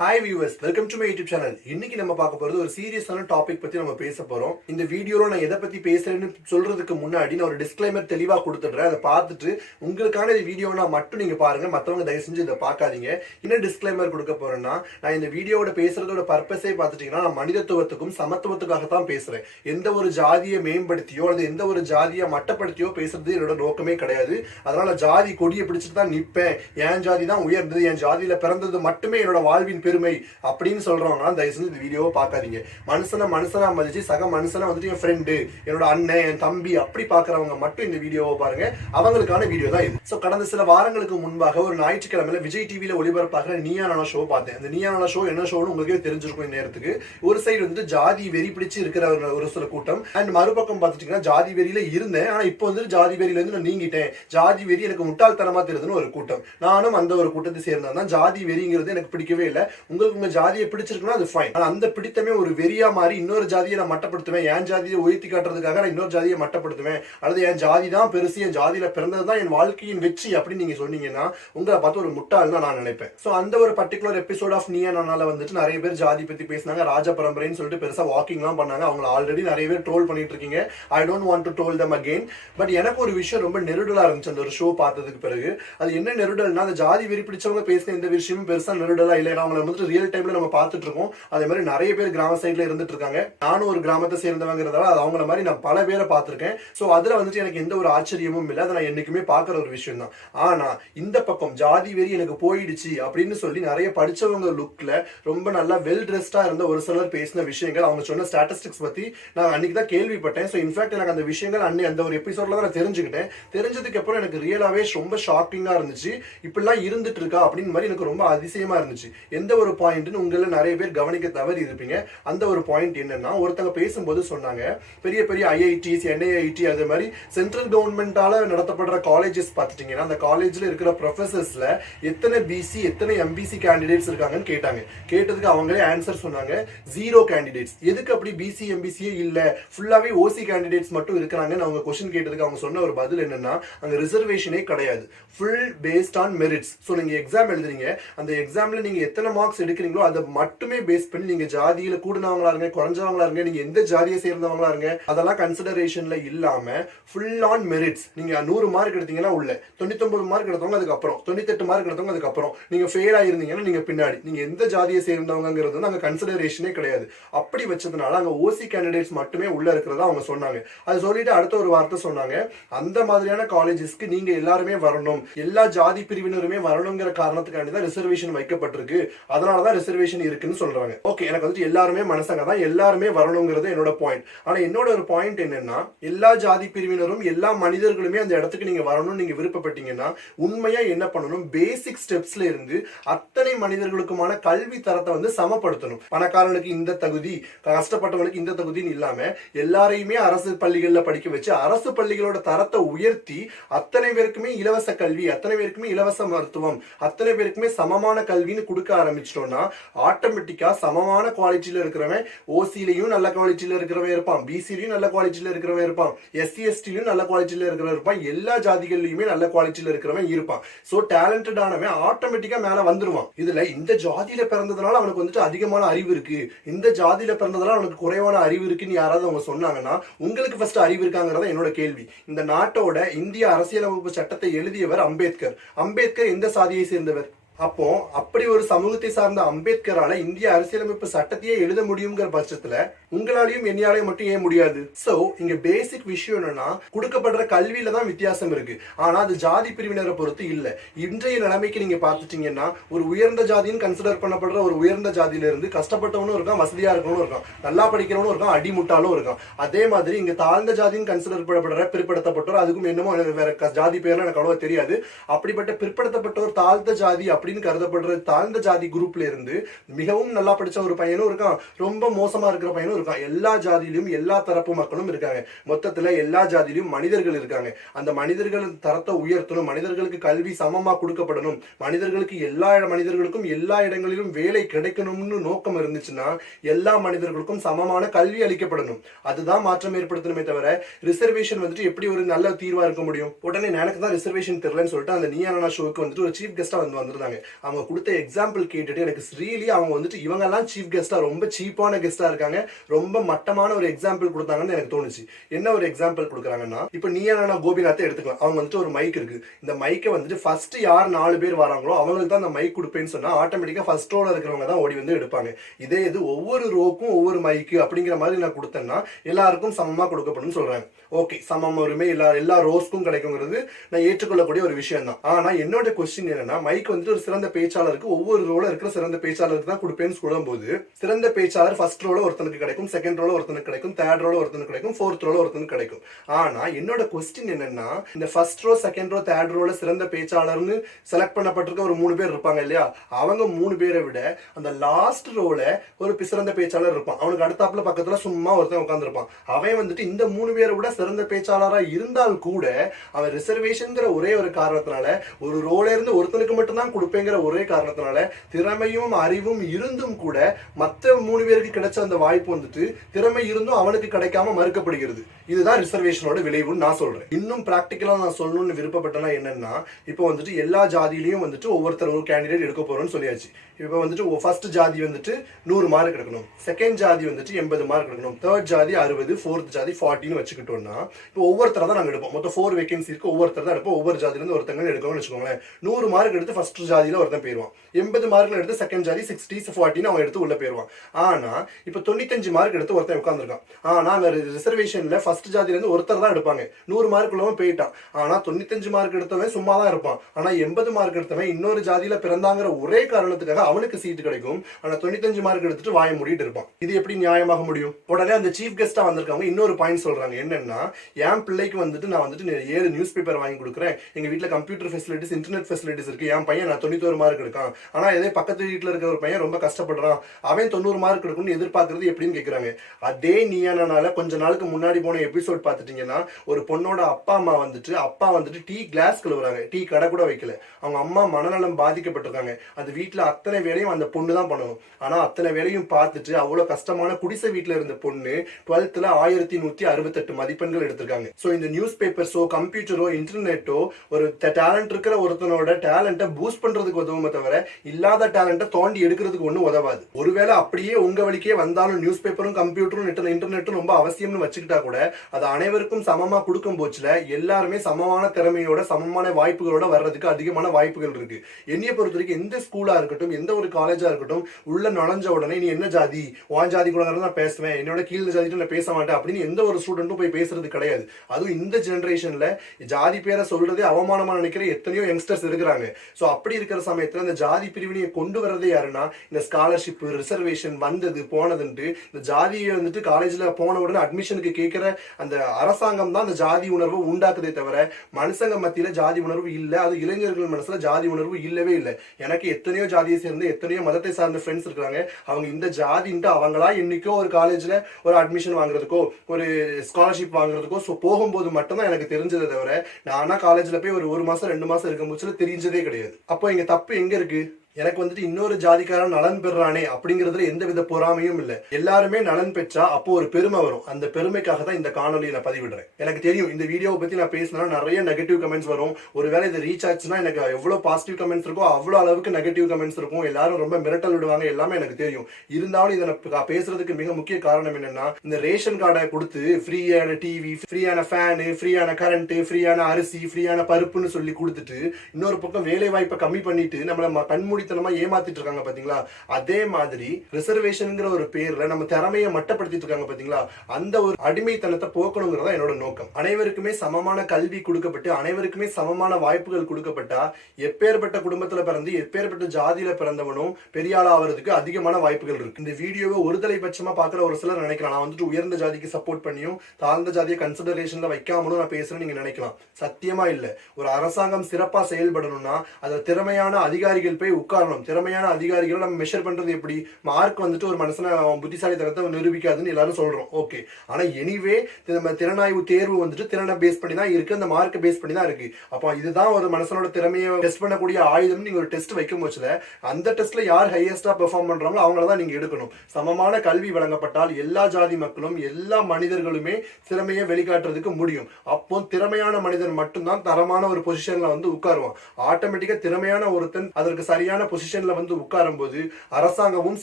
Hi viewers welcome to my YouTube channel இன்னைக்கு நம்ம பார்க்க போறது ஒரு சீரியஸான டாபிக் பத்தி நம்ம பேச போறோம். இந்த வீடியோல நான் எதை பத்தி பேசுறேன்னு சொல்றதுக்கு முன்னாடி நான் ஒரு டிஸ்கிளைமர் தெளிவா கொடுத்துடுறேன். அதை பார்த்துட்டு உங்களுக்கான இந்த வீடியோனா மட்டும் நீங்க பாருங்க. மற்றவங்க தயவு செஞ்சு இதை பார்க்காதீங்க. என்ன டிஸ்கிளைமர் கொடுக்க போறேன்னா நான் இந்த வீடியோவோட பேசுறதோட பர்பஸே பார்த்துட்டீங்கன்னா நான் மனிதத்துவத்துக்கும் சமத்துவத்துக்காக தான் பேசுறேன். எந்த ஒரு ஜாதியை மேம்படுத்தியோ அல்லது எந்த ஒரு ஜாதியை மட்டப்படுத்தியோ பேசுறது என்னோட நோக்கமே கிடையாது. அதனால ஜாதி கொடியை பிடிச்சிட்டு தான் நிற்பேன் என் ஜாதி தான் உயர்ந்தது. என் ஜாதியில பிறந்தது மட்டுமே என்னோட வாழ்வின் பெருமை அப்படின்னு சொல்றவங்க தயவு செஞ்சு இந்த வீடியோவை பார்க்காதீங்க. மனுஷனை மனுஷனா மதிச்சு சக மனுஷனை வந்துட்டு என் ஃப்ரெண்டு என்னோட அண்ணன் என் தம்பி அப்படி பாக்குறவங்க மட்டும் இந்த வீடியோவை பாருங்க. அவங்களுக்கான வீடியோ தான் இது. ஸோ கடந்த சில வாரங்களுக்கு முன்பாக ஒரு ஞாயிற்றுக்கிழமையில விஜய் டிவியில ஒளிபரப்பாக நீயானா ஷோ பார்த்தேன். அந்த நீயானா ஷோ என்ன ஷோன்னு உங்களுக்கே தெரிஞ்சிருக்கும் இந்த நேரத்துக்கு. ஒரு சைடு வந்துட்டு ஜாதி வெறி பிடிச்சு இருக்கிற ஒரு- ஒரு சில கூட்டம். அண்ட் மறுபக்கம் பார்த்துட்டீங்கன்னா ஜாதி வெறியில இருந்தேன். ஆனா இப்போ வந்து ஜாதி வெறியில இருந்து நான் நீங்கிட்டேன். ஜாதி வெறி எனக்கு முட்டாள்தனமா தெரியுதுன்னு ஒரு கூட்டம். நானும் அந்த ஒரு கூட்டத்தை சேர்ந்தேன் தான். ஜாதி வெறிங்கிறது எனக்கு பிடிக்கவே இல்லை. உங்களுக்கு உங்க ஜாதியை பிடிச்சிருக்குன்னா அது ஃபைன் ஆனா அந்த பிடித்தமே ஒரு வெறியா மாறி இன்னொரு ஜாதியை நான் மட்டப்படுத்துவேன். என் ஜாதியை உயர்த்தி காட்டுறதுக்காக நான் இன்னொரு ஜாதியை மட்டப்படுத்துவேன். அல்லது என் ஜாதி தான் பெருசு என் ஜாதியில பிறந்தது தான் என் வாழ்க்கையின் வெற்றி அப்படின்னு நீங்க சொன்னீங்கன்னா உங்களை பார்த்து ஒரு முட்டாள் தான் நான் நினைப்பேன். சோ அந்த ஒரு பர்டிகுலர் எபிசோட் ஆஃப் நீயா நானால வந்துட்டு நிறைய பேர் ஜாதி பத்தி பேசினாங்க. ராஜ பரம்பரைன்னு சொல்லிட்டு பெருசா வாக்கிங்லாம் பண்ணாங்க. அவங்க ஆல்ரெடி நிறைய பேர் ட்ரோல் பண்ணிட்டு இருக்கீங்க. I don't want to troll them again but எனக்கு ஒரு விஷயம் ரொம்ப நெருடலா இருந்துச்சு அந்த ஒரு ஷோ பார்த்ததுக்கு பிறகு. அது என்ன நெருடல்னா அந்த ஜாதி வெறி பிடிச்சவங்க பேசின எந்த விஷயமும் பெருசா நெருடலா இல்லை அவங்கள வந்துட்டு ரியல் டைம்ல நம்ம பார்த்துட்டு இருக்கோம் அதே மாதிரி நிறைய பேர் கிராம சைட்ல இருந்துட்டு இருக்காங்க நானும் ஒரு கிராமத்தை சேர்ந்தவங்கிறதால அது அவங்கள மாதிரி நான் பல பேரை பார்த்துருக்கேன். ஸோ அதுல வந்துட்டு எனக்கு எந்த ஒரு ஆச்சரியமும் இல்லை. அதை நான் என்னைக்குமே பார்க்குற ஒரு விஷயம் தான். ஆனா இந்த பக்கம் ஜாதி வெறி எனக்கு போயிடுச்சு அப்படின்னு சொல்லி நிறைய படிச்சவங்க லுக்ல ரொம்ப நல்லா வெல் ட்ரெஸ்டா இருந்த ஒரு சிலர் பேசின விஷயங்கள் அவங்க சொன்ன ஸ்டாட்டிஸ்டிக்ஸ் பத்தி நான் அன்னைக்கு தான் கேள்விப்பட்டேன். ஸோ இன்ஃபேக்ட் எனக்கு அந்த விஷயங்கள் அன்னை அந்த ஒரு எபிசோட்ல தான் நான் தெரிஞ்சுக்கிட்டேன். தெரிஞ்சதுக்கு அப்புறம் எனக்கு ரியலாவே ரொம்ப ஷாக்கிங்கா இருந்துச்சு. இப்படிலாம் இருந்துட்டு இருக்கா அப்படின்னு மாதிரி எனக்கு ரொம்ப அதிசயமா இருந்துச்சு. எந்த ஒரு பாயிண்ட்னு உங்களில் நிறைய பேர் கவனிக்க தவறி இருப்பீங்க. அந்த ஒரு பாயிண்ட் என்னன்னா ஒருத்தங்க பேசும்போது சொன்னாங்க பெரிய பெரிய ஐஐடிஸ் என்ஐஐடி அது மாதிரி சென்ட்ரல் கவர்மெண்டால நடத்தப்படுற காலேஜஸ் பார்த்துட்டீங்கன்னா அந்த காலேஜ்ல இருக்கிற ப்ரொஃபசர்ஸ்ல எத்தனை பிசி எத்தனை எம்பிசி கேண்டிடேட்ஸ் இருக்காங்கன்னு கேட்டாங்க. கேட்டதுக்கு அவங்களே ஆன்சர் சொன்னாங்க ஜீரோ கேண்டிடேட்ஸ் எதுக்கு அப்படி பிசி எம்பிசியே இல்ல? ஃபுல்லாவே ஓசி கேண்டிடேட்ஸ் மட்டும் இருக்கிறாங்கன்னு அவங்க கொஸ்டின் கேட்டதுக்கு அவங்க சொன்ன ஒரு பதில் என்னன்னா அங்க ரிசர்வேஷனே கிடையாது. Full based on merits so நீங்க எக்ஸாம் எழுதுறீங்க அந்த எக்ஸாம்ல நீங்க எத்தனை மார்க்ஸ் எடுக்கிறீங்களோ அதை மட்டுமே பேஸ் பண்ணி நீங்க ஜாதியில கூடுனவங்களா இருங்க குறைஞ்சவங்களா இருங்க நீங்க எந்த ஜாதியை சேர்ந்தவங்களா இருங்க அதெல்லாம் கன்சிடரேஷன்ல இல்லாம ஃபுல் ஆன் மெரிட்ஸ் நீங்க நூறு மார்க் எடுத்தீங்கன்னா உள்ள. தொண்ணூத்தொன்பது மார்க் எடுத்தவங்க அதுக்கப்புறம். தொண்ணூத்தெட்டு மார்க் எடுத்தவங்க அதுக்கப்புறம். நீங்க ஃபெயில் ஆயிருந்தீங்கன்னா நீங்க பின்னாடி. நீங்க எந்த ஜாதியை சேர்ந்தவங்கிறது வந்து அங்க கன்சிடரேஷனே கிடையாது. அப்படி வச்சதுனால அங்க ஓசி கேண்டிடேட்ஸ் மட்டுமே உள்ள இருக்கிறதா அவங்க சொன்னாங்க. அது சொல்லிட்டு அடுத்த ஒரு வார்த்தை சொன்னாங்க. அந்த மாதிரியான காலேஜஸ்க்கு நீங்க எல்லாருமே வரணும். எல்லா ஜாதி பிரிவினருமே வரணுங்கிற காரணத்துக்காண்டி தான் ரிசர்வேஷன் வைக்கப்பட்டிருக்கு. அதனால தான் ரிசர்வேஷன் இருக்குன்னு சொல்றாங்க. ஓகே எனக்கு வந்துட்டு எல்லாருமே மனசங்க தான். எல்லாருமே வரணுங்கிறது என்னோட பாயிண்ட் ஆனா என்னோட ஒரு பாயிண்ட் என்னன்னா எல்லா ஜாதி பிரிவினரும் எல்லா மனிதர்களுமே அந்த இடத்துக்கு நீங்க வரணும்னு நீங்க விருப்பப்பட்டீங்கன்னா உண்மையா என்ன பண்ணணும்? பேசிக் ஸ்டெப்ஸ்ல இருந்து அத்தனை மனிதர்களுக்குமான கல்வி தரத்தை வந்து சமப்படுத்தணும். பணக்காரனுக்கு இந்த தகுதி கஷ்டப்பட்டவனுக்கு இந்த தகுதின்னு இல்லாம எல்லாரையுமே அரசு பள்ளிகள்ல படிக்க வச்சு அரசு பள்ளிகளோட தரத்தை உயர்த்தி அத்தனை பேருக்குமே இலவச கல்வி அத்தனை பேருக்குமே இலவச மருத்துவம் அத்தனை பேருக்குமே சமமான கல்வின்னு கொடுக்க ஆரம்பிச்சிட்டோம்னா ஆட்டோமேட்டிக்காக சமமான குவாலிட்டியில் இருக்கிறவன் ஓசிலையும் நல்ல குவாலிட்டியில் இருக்கிறவன் இருப்பான். பிசிலையும் நல்ல குவாலிட்டியில் இருக்கிறவன் இருப்பான். எஸ்சி எஸ்டிலையும் நல்ல குவாலிட்டியில் இருக்கிறவன் இருப்பான். எல்லா ஜாதிகள்லயுமே நல்ல குவாலிட்டியில் இருக்கிறவன் இருப்பான். சோ டேலண்டட் ஆனவன் மேலே மேல வந்துருவான். இதுல இந்த ஜாதியில பிறந்ததுனால அவனுக்கு வந்துட்டு அதிகமான அறிவு இருக்கு. இந்த ஜாதியில பிறந்ததுனால அவனுக்கு குறைவான அறிவு இருக்குன்னு யாராவது அவங்க சொன்னாங்கன்னா உங்களுக்கு ஃபர்ஸ்ட் அறிவு இருக்காங்கிறத என்னோட கேள்வி. இந்த நாட்டோட இந்திய அரசியலமைப்பு சட்டத்தை எழுதியவர் அம்பேத்கர். அம்பேத்கர் எந்த சாதியை சேர்ந்தவர்? அப்போ அப்படி ஒரு சமூகத்தை சார்ந்த அம்பேத்கரால இந்திய அரசியலமைப்பு சட்டத்தையே எழுத முடியுங்கிற பட்சத்துல உங்களாலையும் என்னையாலையும் மட்டும் ஏன் முடியாது? சோ இங்க பேசிக் விஷயம் என்னன்னா கொடுக்கப்படுற கல்வியில தான் வித்தியாசம் இருக்கு. ஆனா அது ஜாதி பிரிவினரை பொறுத்து இல்ல. இன்றைய நிலைமைக்கு நீங்க பாத்துட்டீங்கன்னா ஒரு உயர்ந்த ஜாதின்னு கன்சிடர் பண்ணப்படுற ஒரு உயர்ந்த ஜாதியில இருந்து கஷ்டப்பட்டவனும் இருக்கான் வசதியா இருக்கவனும் இருக்கான் நல்லா படிக்கிறவனும் இருக்கான் அடிமுட்டாலும் இருக்கான். அதே மாதிரி இங்க தாழ்ந்த ஜாதின்னு கன்சிடர் பண்ணப்படுற பிற்படுத்தப்பட்டோர் அதுக்கும் என்னமோ வேற ஜாதி பேர்லாம் எனக்கு அவ்வளவா தெரியாது. அப்படிப்பட்ட பிற்படுத்தப்பட்டோர் தாழ்ந்த ஜாதி அப்படின்னு கருதப்படுற தாழ்ந்த ஜாதி குரூப்ல இருந்து மிகவும் நல்லா படிச்ச ஒரு பையனும் இருக்கான். ரொம்ப மோசமா இருக்கிற பையனும் இருக்கான். எல்லா ஜாதியிலும் எல்லா தரப்பு மக்களும் இருக்காங்க. மொத்தத்துல எல்லா ஜாதியிலும் மனிதர்கள் இருக்காங்க. அந்த மனிதர்கள் தரத்தை உயர்த்தணும். மனிதர்களுக்கு கல்வி சமமா கொடுக்கப்படணும். மனிதர்களுக்கு எல்லா மனிதர்களுக்கும் எல்லா இடங்களிலும் வேலை கிடைக்கணும்னு நோக்கம் இருந்துச்சுன்னா எல்லா மனிதர்களுக்கும் சமமான கல்வி அளிக்கப்படணும். அதுதான் மாற்றம் ஏற்படுத்தணுமே தவிர ரிசர்வேஷன் வந்துட்டு எப்படி ஒரு நல்ல தீர்வா இருக்க முடியும்? உடனே எனக்கு தான் ரிசர்வேஷன் தெரியலன்னு சொல்லிட்டு அந்த நீயானா ஷோக்கு வந்துட்டு ஒரு சீஃப் கெஸ்டா வந்து வந்திருந்தாங்க. அவங்க கொடுத்த எக்ஸாம்பிள் கேட்டுட்டு எனக்கு ஸ்ரீலி அவங்க வந்துட்டு இவங்கெல்லாம் சீஃப் கெஸ்டா ரொம்ப சீப்பான கெஸ்டா இருக்காங்க. ரொம்ப மட்டமான ஒரு எக்ஸாம்பிள் கொடுத்தாங்கன்னு எனக்கு தோணுச்சு. என்ன ஒரு எக்ஸாம்பிள் கொடுக்குறாங்கன்னா இப்போ நீ நான் கோபிநாத்தை எடுத்துக்கலாம். அவங்க வந்துட்டு ஒரு மைக் இருக்கு. இந்த மைக்கை வந்துட்டு ஃபர்ஸ்ட் யார் நாலு பேர் வராங்களோ அவங்களுக்கு தான் அந்த மைக் கொடுப்பேன்னு சொன்னா ஆட்டோமேட்டிக்காக ஃபர்ஸ்ட் ரோல இருக்கிறவங்க தான் ஓடி வந்து எடுப்பாங்க. இதே இது ஒவ்வொரு ரோக்கும் ஒவ்வொரு மைக்கு அப்படிங்கிற மாதிரி நான் கொடுத்தேன்னா எல்லாருக்கும் சமமாக கொடுக்கப்படும் சொல்றாங்க. ஓகே சமம் உரிமை எல்லா எல்லா ரோஸ்க்கும் கிடைக்குங்கிறது நான் ஏற்றுக்கொள்ளக்கூடிய ஒரு விஷயம் தான் ஆனா என்னோட கொஸ்டின் என்னன்னா மைக் வந்துட்டு ஒரு சிறந்த பேச்சாளருக்கு ஒவ்வொரு ரோல இருக்கிற சிறந்த பேச்சாளருக்கு தான் கொடுப்பேன்னு சொல்லும்போது சிறந்த பேச்சாளர் ஃபர்ஸ்ட் ரோல ஒருத்தனுக்கு கிடைக்கும் செகண்ட் ரோல ஒருத்தனுக்கு கிடைக்கும் தேர்ட் ரோல ஒருத்தனுக்கு கிடைக்கும் ஃபோர்த் ரோல ஒருத்தனுக்கு கிடைக்கும். ஆனா என்னோட கொஸ்டின் என்னன்னா இந்த first row second row third ரோல சிறந்த பேச்சாளர்னு செலக்ட் பண்ணப்பட்டிருக்க ஒரு மூணு பேர் இருப்பாங்க இல்லையா? அவங்க மூணு பேரை விட அந்த லாஸ்ட் ரோல ஒரு சிறந்த பேச்சாளர் இருப்பான். அவனுக்கு அடுத்தாப்புல பக்கத்துல சும்மா ஒருத்தன் உட்காந்துருப்பான் அவன் வந்துட்டு இந்த மூணு பேரை விட சிறந்த பேச்சாளரா இருந்தால் கூட அவன் ரிசர்வேஷன்ங்கிற ஒரே ஒரு காரணத்தினால ஒரு ரோல இருந்து ஒருத்தனுக்கு மட்டும்தான் கொடுப்பேங்கிற ஒரே காரணத்தினால திறமையும் அறிவும் இருந்தும் கூட மத்த மூணு பேருக்கு கிடைச்ச அந்த வாய்ப்பு வந்துட்டு திறமை இருந்தும் அவனுக்கு கிடைக்காம மறுக்கப்படுகிறது. இதுதான் ரிசர்வேஷனோட விளைவுன்னு நான் சொல்றேன். இன்னும் பிராக்டிக்கலா நான் சொல்லணும்னு விருப்பப்பட்டனா என்னன்னா இப்போ வந்துட்டு எல்லா ஜாதியிலையும் வந்துட்டு ஒவ்வொருத்தர் ஒரு கேண்டிடேட் எடுக்க போறோம்னு சொல்லியாச்சு. இப்போ வந்துட்டு ஃபர்ஸ்ட் ஜாதி வந்துட்டு நூறு மார்க் எடுக்கணும். செகண்ட் ஜாதி வந்துட்டு எண்பது மார்க் எடுக்கணும். தேர்ட் ஜாதி அறுபது ஃபோர்த் ஜாதி ஃபார்ட்டின்னு வச்சுக்கிட்டோம்னா இப்போ ஒவ்வொருத்தரை தான் நாங்கள் எடுப்போம். மொத்தம் ஃபோர் வேகன்சி இருக்கு. ஒவ்வொருத்தர் தான் எடுப்போம். ஒவ்வொரு ஜாதியிலேருந்து ஒருத்தங்க எடுக்கணும்னு வச்சுக்கோங்களேன். நூறு மார்க் எடுத்து ஃபர்ஸ்ட் ஜாதி ஜாதியில ஒருத்தன் போயிடுவான் எண்பது மார்க்கில் எடுத்து செகண்ட் ஜாதி சிக்ஸ்டி ஃபார்ட்டின்னு அவன் எடுத்து உள்ளே போயிடுவான் ஆனால் இப்போ தொண்ணூத்தஞ்சு மார்க் எடுத்து ஒருத்தன் உட்காந்துருக்கான் ஆனால் அங்கே ரிசர்வேஷனில் ஃபஸ்ட் ஜாதியிலேருந்து ஒருத்தர் தான் எடுப்பாங்க. நூறு மார்க் உள்ளவன் போயிட்டான். ஆனால் தொண்ணூத்தஞ்சு மார்க் எடுத்தவன் சும்மா தான் இருப்பான். ஆனால் எண்பது மார்க் எடுத்தவன் இன்னொரு ஜாதியில் பிறந்தாங்கிற ஒரே காரணத்துக்காக அவனுக்கு சீட்டு கிடைக்கும். ஆனால் தொண்ணூத்தஞ்சு மார்க் எடுத்துட்டு வாய மூடிட்டு இருப்பான். இது எப்படி நியாயமாக முடியும்? உடனே அந்த சீஃப் கெஸ்ட்டாக வந்திருக்கவங்க இன்னொரு பாயிண்ட் சொல்கிறாங்க என்னன்னா என் பிள்ளைக்கு வந்துட்டு நான் வந்துட்டு ஏழு நியூஸ் பேப்பர் வாங்கி கொடுக்குறேன். எங்கள் வீட்டில் கம்ப்யூட்டர் ஃபெசிலிட்டிஸ் இன்டர்நெட் ஃபெசிலிட்டிஸ் இருக்குது என் பையன் நான் தொண்ணூத்தோரு மார்க் எடுக்கான். ஆனால் இதே பக்கத்து வீட்டில் இருக்கிற ஒரு பையன் ரொம்ப கஷ்டப்படுறான். அவன் தொண்ணூறு மார்க் எடுக்கணும்னு எதிர்பார்க்கறது எப்படின்னு கேட்குறாங்க அதே நீயானால கொஞ்ச நாளுக்கு முன்னாடி போன எபிசோட் பார்த்துட்டீங்கன்னா ஒரு பொண்ணோட அப்பா அம்மா வந்துட்டு அப்பா வந்துட்டு டீ கிளாஸ் கழுவுறாங்க. டீ கடை கூட வைக்கல. அவங்க அம்மா மனநலம் பாதிக்கப்பட்டிருக்காங்க. அந்த வீட்ல அத்தனை வேலையும் அந்த பொண்ணு தான் பண்ணணும். ஆனா அத்தனை வேலையும் பார்த்துட்டு அவ்வளவு கஷ்டமான குடிசை வீட்ல இருந்த பொண்ணு டுவெல்த்ல ஆயிரத்தி நூத்தி அறுபத்தெட்டு மதிப்பெண்கள் எடுத்திருக்காங்க. சோ இந்த நியூஸ் பேப்பர்ஸோ கம்ப்யூட்டரோ இன்டர்நெட்டோ ஒரு டேலண்ட் இருக்கிற ஒருத்தனோட டேலண்ட்டை பூஸ்ட் பண்றதுக்கு உதவுமே தவிர இல்லாத டேலண்ட்டை தோண்டி எடுக்கிறதுக்கு ஒன்றும் உதவாது. ஒருவேளை அப்படியே உங்க வழிக்கே வந்தாலும் நியூஸ் பேப்பரும் கம்ப்யூட்டரும் இன்டர்நெட்டும் ரொம்ப அவசியம்னு வச்சுக்கிட்டா கூட அது அனைவருக்கும் சமமா கொடுக்கும் போச்சுல எல்லாருமே சமமான திறமையோட சமமான வாய்ப்புகளோட வர்றதுக்கு அதிகமான வாய்ப்புகள் இருக்கு. என்னைய பொறுத்த வரைக்கும் எந்த ஸ்கூலா இருக்கட்டும் எந்த ஒரு காலேஜா இருக்கட்டும் உள்ள நுழைஞ்ச உடனே நீ என்ன ஜாதி? வான் ஜாதி கூட நான் பேசுவேன். என்னோட கீழ் ஜாதிட்டு நான் பேச மாட்டேன். அப்படின்னு எந்த ஒரு ஸ்டூடெண்ட்டும் போய் பேசுறது கிடையாது. அதுவும் இந்த ஜெனரேஷன்ல ஜாதி பேரை சொல்றதே அவமானமா நினைக்கிற எத்தனையோ யங்ஸ்டர்ஸ் இருக்கிறாங்க. சோ அப்படி இருக்கிற சமயத்துல இந்த ஜாதி பிரிவினையை கொண்டு வர்றதே யாருன்னா இந்த ஸ்காலர்ஷிப் ரிசர்வேஷன் வந்தது போனதுன்ட்டு இந்த ஜாதியை வந்துட்டு காலேஜ்ல போன உடனே அட்மிஷனுக்கு கேட்கிற அந்த அரசாங்கம் தான் அந்த ஜாதி உணர்வு உண்டாக்குதே தவிர மனுஷங்க மத்தியில ஜாதி உணர்வு இல்லை அது இளைஞர்கள் மனசுல ஜாதி உணர்வு இல்லவே இல்லை. எனக்கு எத்தனையோ ஜாதியை சேர்ந்து எத்தனையோ மதத்தை சார்ந்த ஃப்ரெண்ட்ஸ் இருக்காங்க. அவங்க இந்த ஜாதின்ட்டு அவங்களா என்னைக்கோ ஒரு காலேஜ்ல ஒரு அட்மிஷன் வாங்குறதுக்கோ ஒரு ஸ்காலர்ஷிப் வாங்குறதுக்கோ ஸோ போகும்போது மட்டும்தான் எனக்கு தெரிஞ்சதை தவிர நானா காலேஜ்ல போய் ஒரு ஒரு மாசம் ரெண்டு மாசம் இருக்கும் போச்சுல தெரிஞ்சதே கிடையாது. அப்போ இங்க தப்பு எங்க இருக்கு? எனக்கு வந்துட்டு இன்னொரு ஜாதிக்காரன் நலன் பெறானே அப்படிங்கிறதுல எந்த வித பொறாமையும் இல்ல. எல்லாருமே நலன் பெற்றா அப்போ ஒரு பெருமை வரும். அந்த பெருமைக்காக தான் இந்த காணொலியை நான் பதிவிடுறேன். எனக்கு தெரியும் இந்த வீடியோவை பத்தி நான் பேசினா நிறைய நெகட்டிவ் கமெண்ட்ஸ் வரும். ஒருவேளை இது ரீச் ஆச்சுன்னா எனக்கு எவ்வளவு பாசிட்டிவ் கமெண்ட்ஸ் இருக்கோ அவ்வளவு அளவுக்கு நெகட்டிவ் கமெண்ட்ஸ் இருக்கும். எல்லாரும் ரொம்ப மிரட்டல் விடுவாங்க எல்லாமே எனக்கு தெரியும். இருந்தாலும் இதை நான் பேசுறதுக்கு மிக முக்கிய காரணம் என்னன்னா இந்த ரேஷன் கார்டை கொடுத்து ஃப்ரீயான டிவி ஃப்ரீயான ஃபேனு ஃப்ரீயான கரண்ட் ஃப்ரீயான அரிசி ஃப்ரீயான பருப்புன்னு சொல்லி கொடுத்துட்டு இன்னொரு பக்கம் வேலை வாய்ப்பை கம்மி பண்ணிட்டு நம்மள ம- கண்மூடித்தனமா ஏமாத்திட்டு இருக்காங்க பாத்தீங்களா? அதே மாதிரி ரிசர்வேஷனுங்கிற ஒரு பேர்ல நம்ம திறமையை மட்டப்படுத்திட்டு இருக்காங்க பாத்தீங்களா? அந்த ஒரு அடிமைத்தனத்தை போக்கணுங்கிறதா என்னோட நோக்கம். அனைவருக்குமே சமமான கல்வி கொடுக்கப்பட்டு அனைவருக்குமே சமமான வாய்ப்புகள் கொடுக்கப்பட்டா எப்பேற்பட்ட குடும்பத்துல பிறந்து எப்பேற்பட்ட ஜாதியில பிறந்தவனும் பெரிய ஆள் ஆகிறதுக்கு அதிகமான வாய்ப்புகள் இருக்கு. இந்த வீடியோவை ஒருதலை பட்சமா பாக்குற ஒரு சிலர் நினைக்கலாம். நான் வந்துட்டு உயர்ந்த ஜாதிக்கு சப்போர்ட் பண்ணியும் தாழ்ந்த ஜாதியை கன்சிடரேஷன்ல வைக்காமலும் நான் பேசுறேன்னு நீங்க நினைக்கலாம். சத்தியமா இல்ல. ஒரு அரசாங்கம் சிறப்பா செயல்படணும்னா அதுல திறமையான அதிகாரிகள் போய் உட்கார் உட்காரணும் திறமையான அதிகாரிகளை நம்ம மெஷர் பண்ணுறது எப்படி? மார்க் வந்துட்டு ஒரு மனசனை அவன் புத்திசாலித்தனத்தை நிரூபிக்காதுன்னு எல்லாரும் சொல்றோம். ஓகே ஆனால் எனிவே நம்ம திறனாய்வு தேர்வு வந்துட்டு திறனை பேஸ் பண்ணி தான் இருக்கு. அந்த மார்க்கை பேஸ் பண்ணி தான் இருக்கு. அப்போ இதுதான் ஒரு மனசனோட திறமையை டெஸ்ட் பண்ணக்கூடிய ஆயுதம் நீங்கள் ஒரு டெஸ்ட் வைக்கும் போச்சுல அந்த டெஸ்ட்ல யார் ஹையஸ்டா பெர்ஃபார்ம் பண்றாங்களோ அவங்கள தான் நீங்க எடுக்கணும். சமமான கல்வி வழங்கப்பட்டால் எல்லா ஜாதி மக்களும் எல்லா மனிதர்களுமே திறமையை வெளிக்காட்டுறதுக்கு முடியும். அப்போ திறமையான மனிதன் மட்டும்தான் தரமான ஒரு பொசிஷனில் வந்து உட்காருவான். ஆட்டோமேட்டிக்கா திறமையான ஒருத்தன் அதற்கு சரியான பொசிஷன்ல வந்து உட்காரும் போது அரசாங்கமும்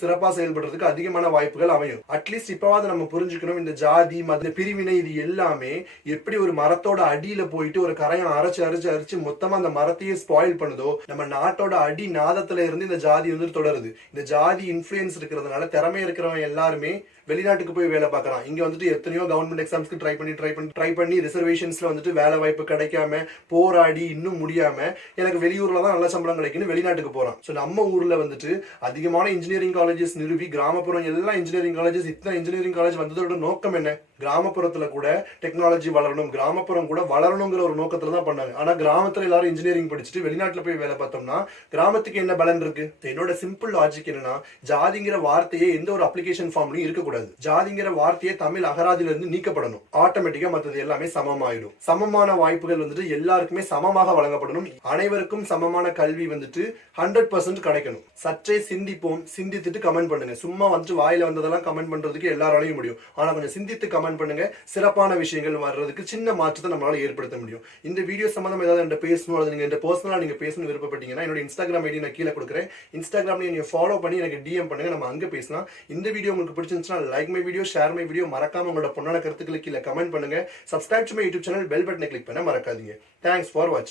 சிறப்பா செயல்படுறதுக்கு அதிகமான வாய்ப்புகள் அமையும். அட்லீஸ்ட் இப்பவாவது நம்ம புரிஞ்சுக்கணும் இந்த ஜாதி மத பிரிவினை இது எல்லாமே எப்படி ஒரு மரத்தோட அடியில போயிட்டு ஒரு கரையம் அரைச்சு அரைச்சு அரைச்சு மொத்தமா அந்த மரத்தையே ஸ்பாயில் பண்ணுதோ நம்ம நாட்டோட அடி நாதத்துல இருந்து இந்த ஜாதி வந்து தொடருது. இந்த ஜாதி இன்ஃபுளுயன்ஸ் இருக்கிறதுனால திறமை இருக்கிறவன் எல்லாருமே வெளிநாட்டுக்கு போய் வேலை பார்க்கறான். இங்க வந்துட்டு எத்தனையோ கவர்மெண்ட் எக்ஸாம்ஸ்க்கு ட்ரை பண்ணி ட்ரை பண்ணி ட்ரை பண்ணி ரிசர்வேஷன்ஸ்ல வந்துட்டு வேலை வாய்ப்பு கிடைக்காம போராடி இன்னும் முடியாம எனக்கு வெளியூர்ல தான் நல்ல சம்பளம் கிடைக்குன்னு வெளிநாட்டுக்கு போறான். ஸோ நம்ம ஊர்ல வந்துட்டு அதிகமான இன்ஜினியரிங் காலேஜஸ் நிறுவி கிராமப்புறம் எல்லா இன்ஜினியரிங் காலேஜஸ் இத்தனை இன்ஜினியரிங் காலேஜ் வந்ததோட நோக்கம் என்ன? கிராமப்புறத்துல கூட டெக்னாலஜி வளரணும் கிராமப்புறம் கூட வளரணுங்கிற ஒரு நோக்கத்துல தான் பண்ணாங்க ஆனா கிராமத்துல எல்லாரும் இன்ஜினியரிங் படிச்சுட்டு வெளிநாட்டுல போய் வேலை பார்த்தோம்னா கிராமத்துக்கு என்ன பலன் இருக்கு? என்னோட சிம்பிள் லாஜிக் என்னன்னா ஜாதிங்கிற வார்த்தையே எந்த ஒரு அப்ளிகேஷன் ஃபார்ம்லயும் இருக்கக்கூடாது. ஜாதிங்கிற வார்த்தையே தமிழ் அகராதியில இருந்து நீக்கப்படணும் ஆட்டோமேட்டிக்கா மற்றது எல்லாமே சமமாயிடும். சமமான வாய்ப்புகள் வந்துட்டு எல்லாருக்குமே சமமாக வழங்கப்படணும். அனைவருக்கும் சமமான கல்வி வந்துட்டு ஹண்ட்ரட் பர்சன்ட் கிடைக்கணும். சற்றே சிந்திப்போம் சிந்தித்துட்டு கமெண்ட் பண்ணுங்க. சும்மா வந்துட்டு வாயில வந்ததெல்லாம் கமெண்ட் பண்றதுக்கு எல்லாராலையும் முடியும். ஆனா கொஞ்சம் சிந்தித்து கமெண்ட் பண்ணுங்க. சிறப்பான விஷயங்கள் வர்றதுக்கு சின்ன மாற்றத்தை நம்மளால ஏற்படுத்த முடியும். இந்த வீடியோ சம்மந்தம் ஏதாவது என்கிட்ட பேசணும் அல்லது நீங்க என்கிட்ட பர்சனலா நீங்க பேசணும் விருப்பப்பட்டீங்கன்னா என்னோட இன்ஸ்டாகிராம் ஐடி நான் கீழே கொடுக்குறேன். இன்ஸ்டாகிராம்ல நீங்க ஃபாலோ பண்ணி எனக்கு டிஎம் பண்ணுங்க. நம்ம அங்க பேசலாம். இந்த வீடியோ உங்களுக்கு பிடிச்சிருந்துச்சுன்னா like my video share my video மறக்காம உங்களோட பொண்ணான கருத்துக்களை கீழே கமெண்ட் பண்ணுங்க. Subscribe to my YouTube channel bell பட்டனை கிளிக் பண்ண மறக்காதீங்க. தேங்க்ஸ் ஃபார் வாட்சிங்